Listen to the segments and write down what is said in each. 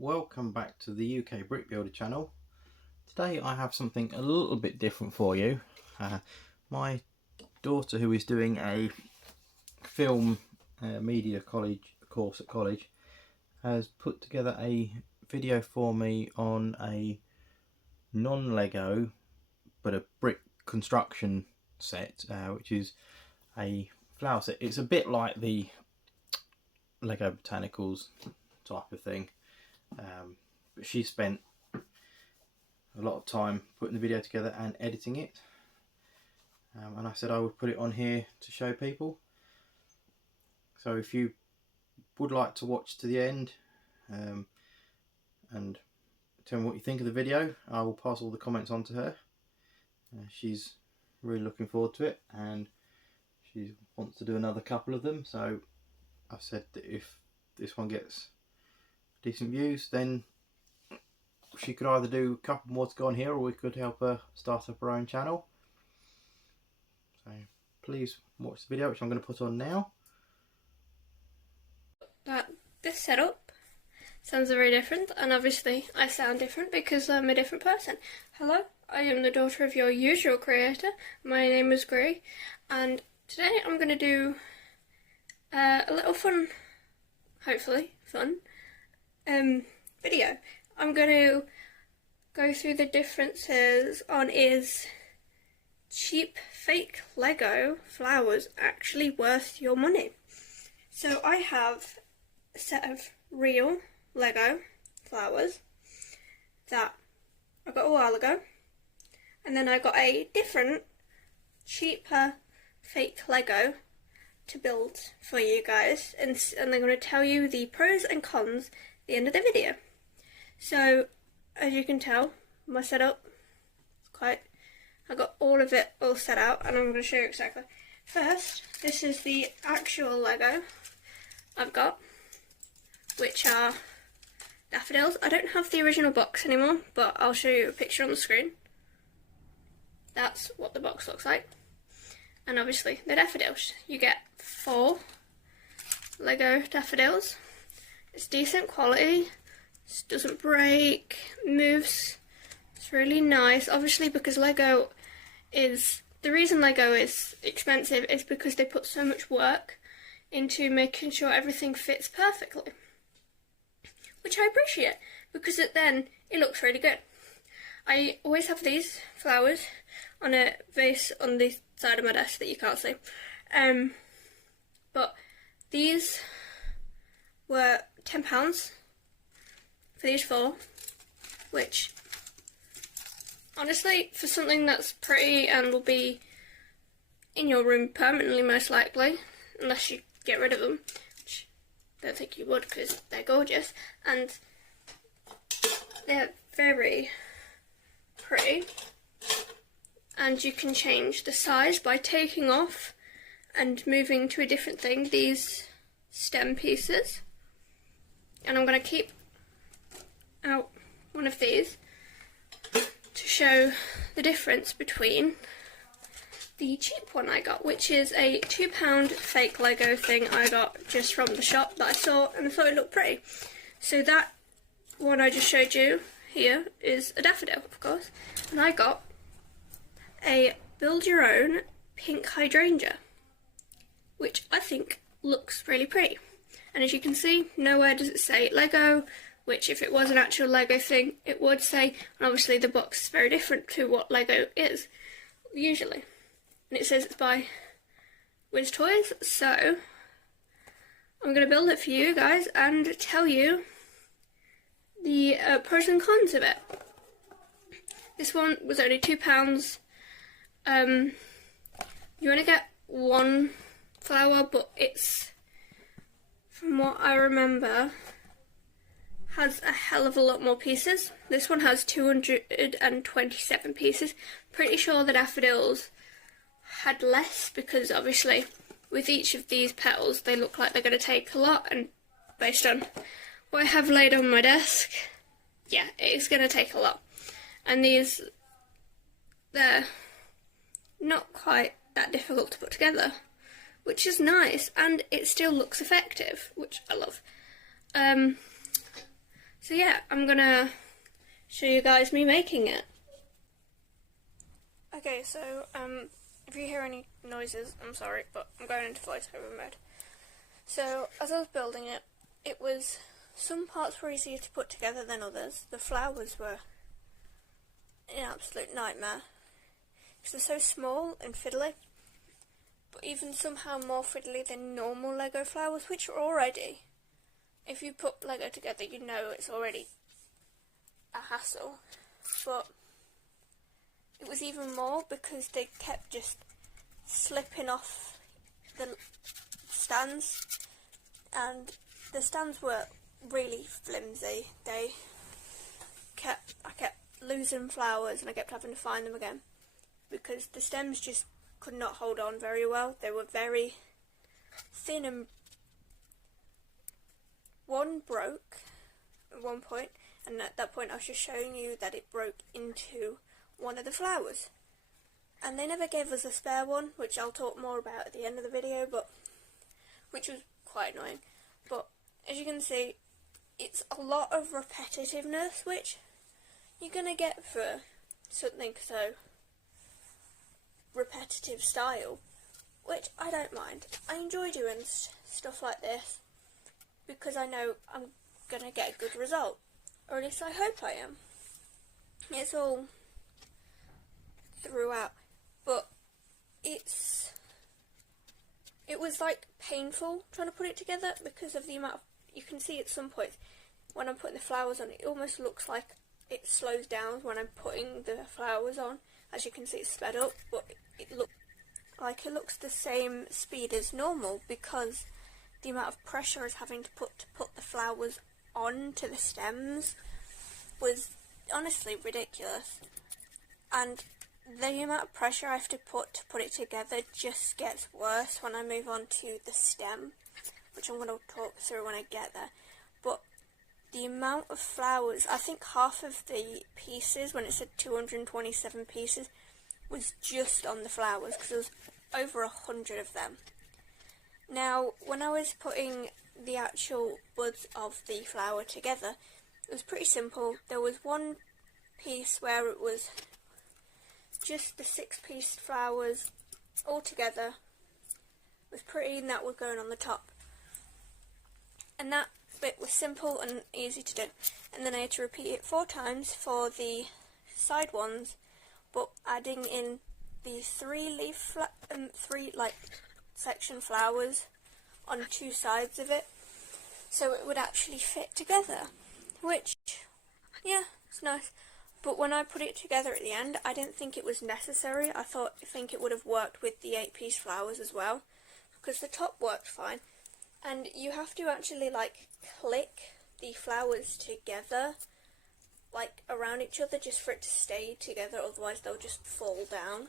welcome back to the UK Brick Builder channel. Today I have something a little bit different for you. My daughter, who is doing a film media course at college, has put together a video for me on a non-Lego but a brick construction set, which is a flower set. It's a bit like the Lego Botanicals type of thing, but she spent a lot of time putting the video together and editing it, and I said I would put it on here to show people. So if you would like to watch to the end and tell me what you think of the video, I will pass all the comments on to her. She's really looking forward to it and she wants to do another couple of them, so I said that if this one gets decent views, then she could either do a couple more to go on here, or we could help her start up her own channel. So please watch the video, which I'm going to put on now. This setup sounds very different, and obviously I sound different because I'm a different person. Hello, I am the daughter of your usual creator. My name is Gray, and today I'm going to do a little fun, hopefully fun, video. I'm going to go through the differences on is cheap fake Lego flowers actually worth your money. So I have a set of real Lego flowers that I got a while ago, and then I got a different cheaper fake Lego to build for you guys, and I'm going to tell you the pros and cons at the end of the video. So as you can tell, my setup is I got all of it all set out, and I'm going to show you exactly. First, this is the actual Lego I've got, which are daffodils. I don't have the original box anymore, but I'll show you a picture on the screen. That's what the box looks like. And obviously the daffodils. You get 4 Lego daffodils. It's decent quality. It doesn't break, moves. It's really nice. Obviously, because the reason Lego is expensive is because they put so much work into making sure everything fits perfectly, which I appreciate, because then it looks really good. I always have these flowers on a vase on the side of my desk that you can't see, but these were £10 for these 4, which honestly, for something that's pretty and will be in your room permanently most likely, unless you get rid of them, which I don't think you would because they're gorgeous and they're very pretty, and you can change the size by taking off and moving to a different thing these stem pieces. And I'm going to keep out one of these to show the difference between the cheap one I got, which is a £2 fake Lego thing I got just from the shop that I saw and I thought it looked pretty. So that one I just showed you here is a daffodil, of course, and I got a build your own pink hydrangea, which I think looks really pretty. And as you can see, nowhere does it say Lego, which if it was an actual Lego thing it would say, and obviously the box is very different to what Lego is usually. And it says it's by Wiz Toys, so I'm going to build it for you guys and tell you the pros and cons of it. This one was only £2. You only get 1 flower, but it's, from what I remember, has a hell of a lot more pieces. This one has 227 pieces. Pretty sure the daffodils had less, because obviously with each of these petals they look like they're going to take a lot, and based on what I have laid on my desk, yeah, it's going to take a lot. And these, they're not quite that difficult to put together, which is nice, and it still looks effective, which I love. So yeah, I'm gonna show you guys me making it. Okay, so if you hear any noises, I'm sorry, but I'm going into voiceover mode. So as I was building it, some parts were easier to put together than others. The flowers were an absolute nightmare because they're so small and fiddly, but even somehow more fiddly than normal Lego flowers, which are already, if you put Lego together, you know it's already a hassle, but it was even more because they kept just slipping off the stands, and the stands were really flimsy. I kept losing flowers and I kept having to find them again because the stems just could not hold on very well. They were very thin, and one broke at one point, and at that point I was just showing you that it broke into one of the flowers, and they never gave us a spare one, which I'll talk more about at the end of the video, but which was quite annoying. But as you can see, it's a lot of repetitiveness, which you're gonna get for something so repetitive style, which I don't mind. I enjoy doing stuff like this because I know I'm gonna get a good result, or at least I hope I am. It's all throughout, but it was like painful trying to put it together because of the amount of, you can see at some points when I'm putting the flowers on, it almost looks like it slows down when I'm putting the flowers on. As you can see, it's sped up, but it looks the same speed as normal because the amount of pressure I was having to put the flowers onto the stems was honestly ridiculous. And the amount of pressure I have to put it together just gets worse when I move on to the stem, which I'm going to talk through when I get there. But the amount of flowers, I think half of the pieces, when it said 227 pieces, was just on the flowers because there was over 100 of them. Now, when I was putting the actual buds of the flower together, it was pretty simple. There was one piece where it was just the 6-piece flowers all together. It was pretty, and that was going on the top. And that bit was simple and easy to do. And then I had to repeat it 4 times for the side ones, but adding in the 3 section flowers on 2 sides of it, so it would actually fit together, which, yeah, it's nice. But when I put it together at the end, I didn't think it was necessary. I think it would have worked with the 8-piece flowers as well, because the top worked fine. And you have to actually click the flowers together, around each other, just for it to stay together, otherwise they'll just fall down,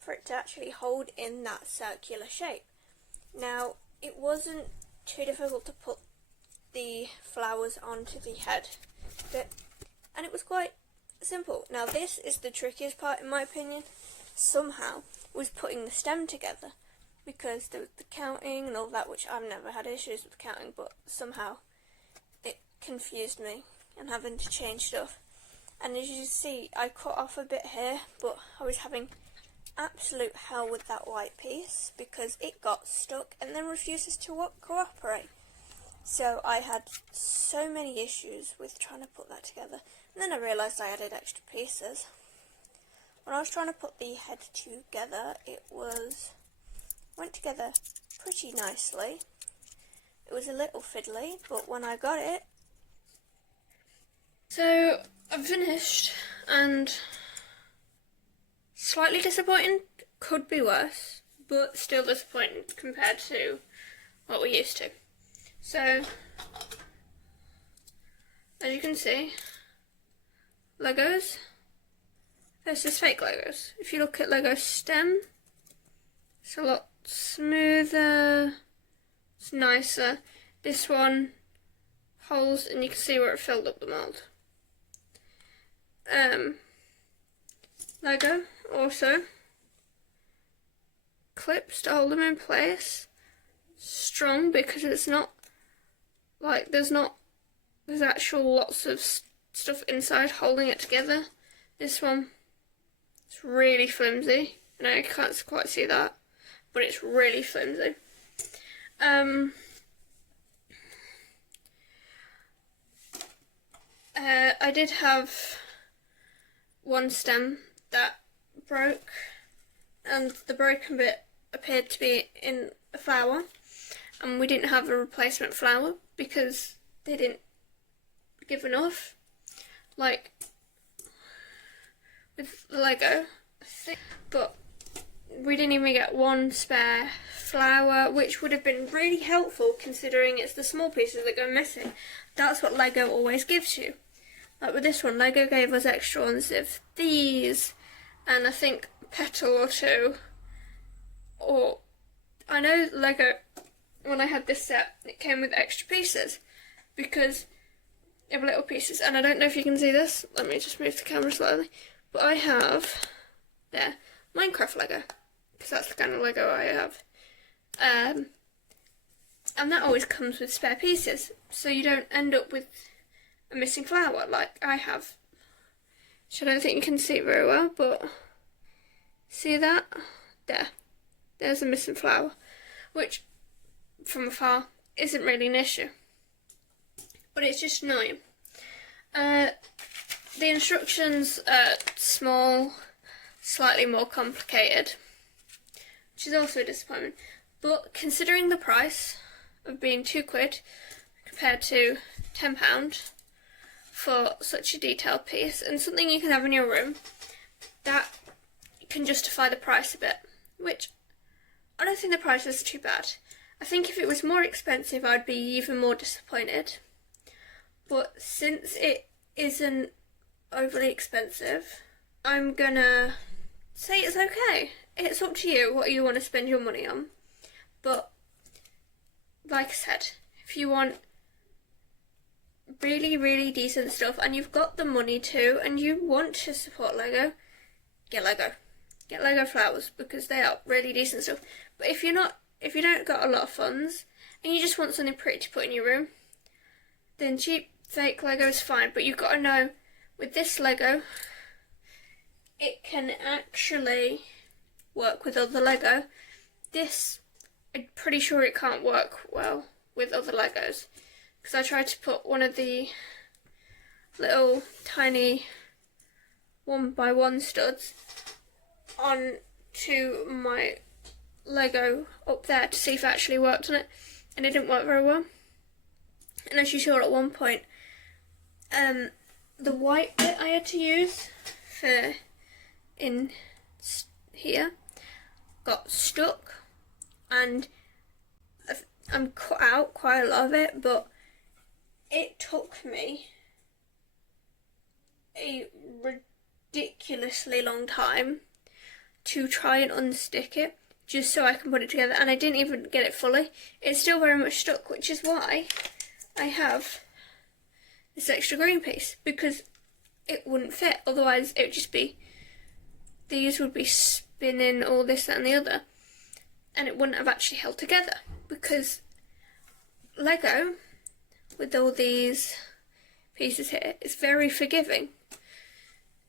for it to actually hold in that circular shape. Now, it wasn't too difficult to put the flowers onto the head bit, and it was quite simple. Now, this is the trickiest part in my opinion, somehow, was putting the stem together, because there was the counting and all that, which I've never had issues with counting, but somehow it confused me and having to change stuff. And as you see, I cut off a bit here, but I was having absolute hell with that white piece because it got stuck and then refuses to cooperate. So I had so many issues with trying to put that together. And then I realised I added extra pieces. When I was trying to put the head together, it went together pretty nicely. It was a little fiddly, but when I got it... So, I'm finished, and slightly disappointing, could be worse, but still disappointing compared to what we're used to. So, as you can see, Legos versus fake Legos. If you look at Lego's stem, it's a lot smoother, it's nicer. This one holds, and you can see where it filled up the mould. Lego also clips to hold them in place, strong, because it's not there's not there's actual lots of stuff inside holding it together. This one, it's really flimsy. And I can't quite see that, but it's really flimsy. I did have one stem that broke, and the broken bit appeared to be in a flower, and we didn't have a replacement flower because they didn't give enough. Like with the Lego, but we didn't even get one spare flower, which would have been really helpful considering it's the small pieces that go missing. That's what Lego always gives you. Like with this one, Lego gave us extra ones of these, and I think a petal or two. Or, I know Lego, when I had this set, it came with extra pieces, because they were little pieces, and I don't know if you can see this, let me just move the camera slightly, but I have, there, Minecraft Lego, because that's the kind of Lego I have. And that always comes with spare pieces, so you don't end up with a missing flower like I have. Which I don't think you can see it very well, but see that? There's a missing flower, which from afar isn't really an issue, but it's just annoying. The instructions are small, slightly more complicated, which is also a disappointment, but considering the price of being £2 compared to £10 for such a detailed piece and something you can have in your room, that can justify the price a bit, which I don't think the price is too bad. I think if it was more expensive I'd be even more disappointed, but since it isn't overly expensive, I'm gonna say it's okay. It's up to you what you want to spend your money on, but like I said, if you want really, really decent stuff and you've got the money to and you want to support Lego, get Lego. Get Lego flowers because they are really decent stuff. But if you don't got a lot of funds and you just want something pretty to put in your room, then cheap fake Lego is fine. But you've got to know with this Lego, it can actually work with other Lego. This, I'm pretty sure it can't work well with other Legos. Because I tried to put one of the little tiny 1x1 studs onto my Lego up there to see if it actually worked on it, and it didn't work very well. And as you saw at one point, the white bit I had to use for in here got stuck, and I'm cut out quite a lot of it, but it took me a ridiculously long time to try and unstick it just so I can put it together, and I didn't even get it fully. It's still very much stuck, which is why I have this extra green piece, because it wouldn't fit, otherwise it would just be, these would be spinning all this, that and the other, and it wouldn't have actually held together, because Lego, with all these pieces here, is very forgiving.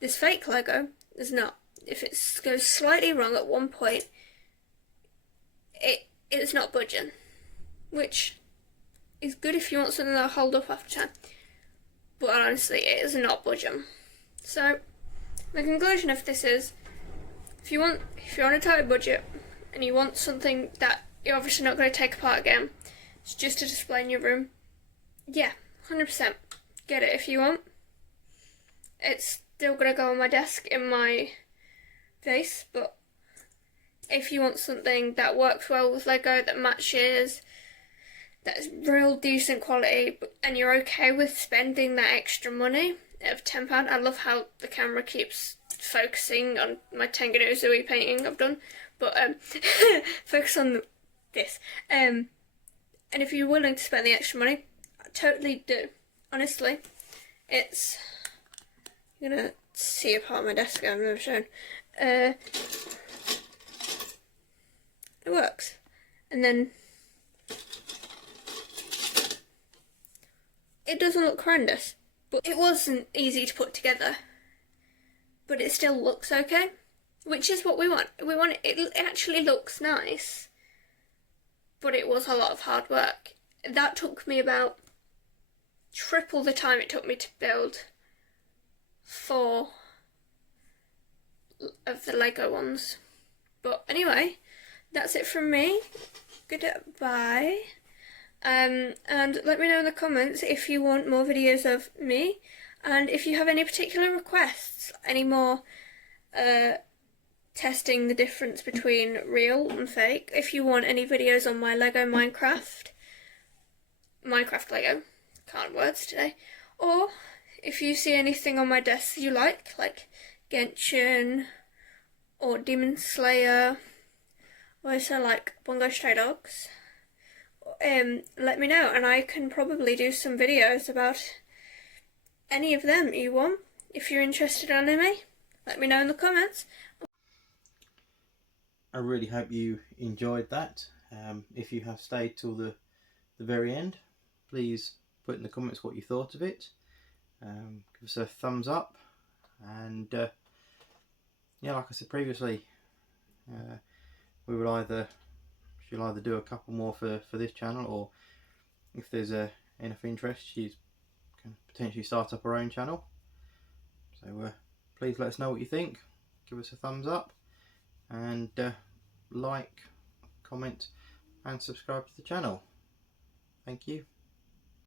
This fake Lego is not. If it goes slightly wrong at one point, it's not budging, which is good if you want something that'll hold up after time, but honestly it is not budging. So the conclusion of this is, if you're on a tight budget and you want something that you're obviously not going to take apart again, it's just to display in your room, yeah, 100% get it if you want. It's still going to go on my desk in my vase, but if you want something that works well with Lego, that matches, that's real decent quality, and you're okay with spending that extra money of £10, I love how the camera keeps focusing on my Tengu Zooey painting I've done, but focus on this. And if you're willing to spend the extra money, I totally do. Honestly, it's, you're gonna see a part of my desk I've never shown. It works, and then it doesn't look horrendous, but it wasn't easy to put together. But it still looks okay, which is what we want. We want it actually looks nice, but it was a lot of hard work. That took me about triple the time it took me to build 4 of the Lego ones. But anyway, that's it from me. Goodbye. And let me know in the comments if you want more videos of me, and if you have any particular requests, any more testing the difference between real and fake. If you want any videos on my Lego Minecraft Lego, can't words today, or if you see anything on my desk you like Genshin or Demon Slayer, or also like Bongo Stray Dogs, let me know, and I can probably do some videos about any of them you want. If you're interested in anime, let me know in the comments. I really hope you enjoyed that. If you have stayed till the very end, please put in the comments what you thought of it. Give us a thumbs up, and yeah, like I said previously, she'll either do a couple more for this channel, or if there's enough interest, she can potentially start up her own channel. So please let us know what you think. Give us a thumbs up, and like, comment and subscribe to the channel. Thank you.